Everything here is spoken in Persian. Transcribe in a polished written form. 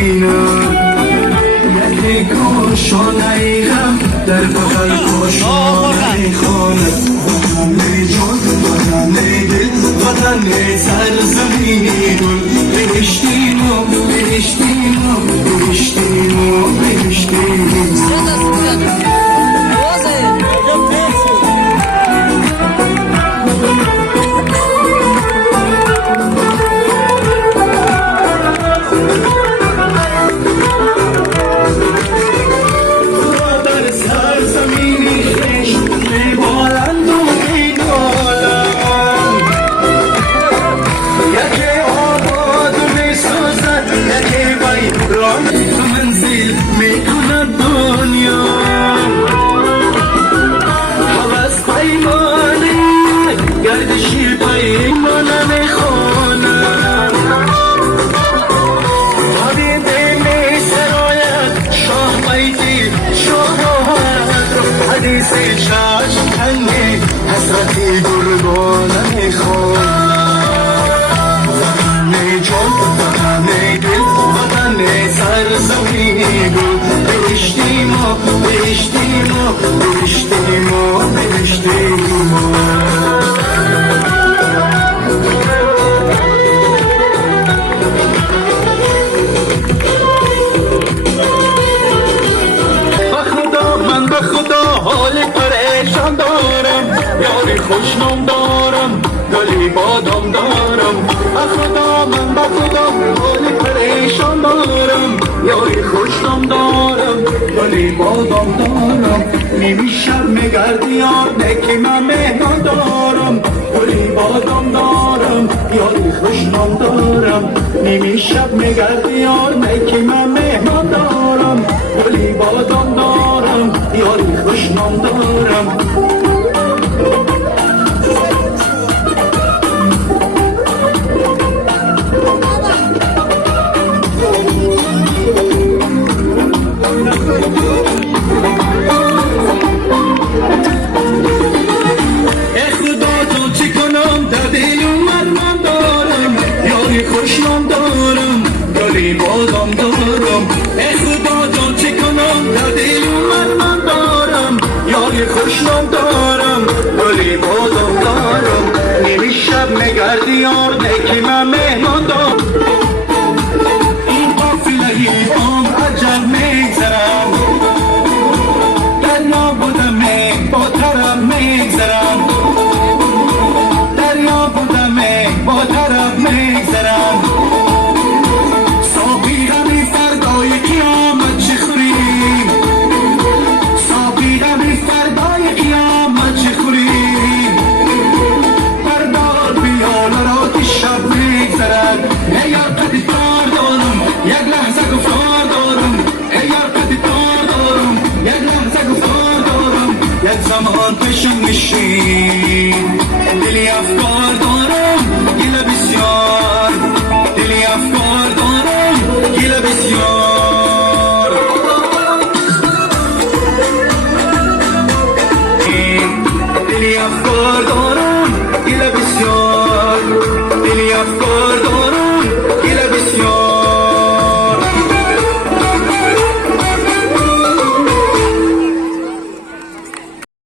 کنار یک شانه غم در بغل شانه خانه وطن جان وطن دل وطن سرزمین گل بهشتی ما بهشتی ما بهشتی ما بهشتی ما منزل میکند دنیا حوض پیمانه گردشی پیمانه میخوانم حبیب می سرایت شاه بیتی شاهد حدیث چشم تنگی حسرتی گرگانه میخوانم وطن جان وطن دل وطن سرزمین گل بهشتی ما بهشتی ما بهشتی ما بهشتی ما خدا حال پریشان دارم یاری خوشنام دارم گلی بادام دارم خدا من به خدا حال پریشان دارم یاری خوشنام دارم گلی بادام دارم نیمی شب میگردی یار نکی من مهمان دارم گلی بادام دارم یاری خوشنام دارم نیمی شب میگردی یار نکی من مهمان دارم گلی بادام دارم یاری خوشنام دارم خوشنام دارم گلی بادام دارم خدا جان چه کنم در دل من دارم یاری خوشنام دارم گلی بادام دارم نیمی شب میگردی یار نکی من مهمان دارم این قافله هم عجل میگذرم دریا بودم با طرف میگذرم دریا بودم با طرف میگذرم صابی همی فردای قیامت چه خوریم صابی همی فردای قیامت چه خوریم بردار بیال را شب میگذرد ای یار قدی تار دارم یک لحظه گفتار دارم ای یار قدی تار دارم یک لحظه گفتار دارم یک زمان پیشم میشین دلی افکار دارم گله بسیار دلی افکار دارم گله بسیار دلی افکار دارم گله بسیار دلی افکار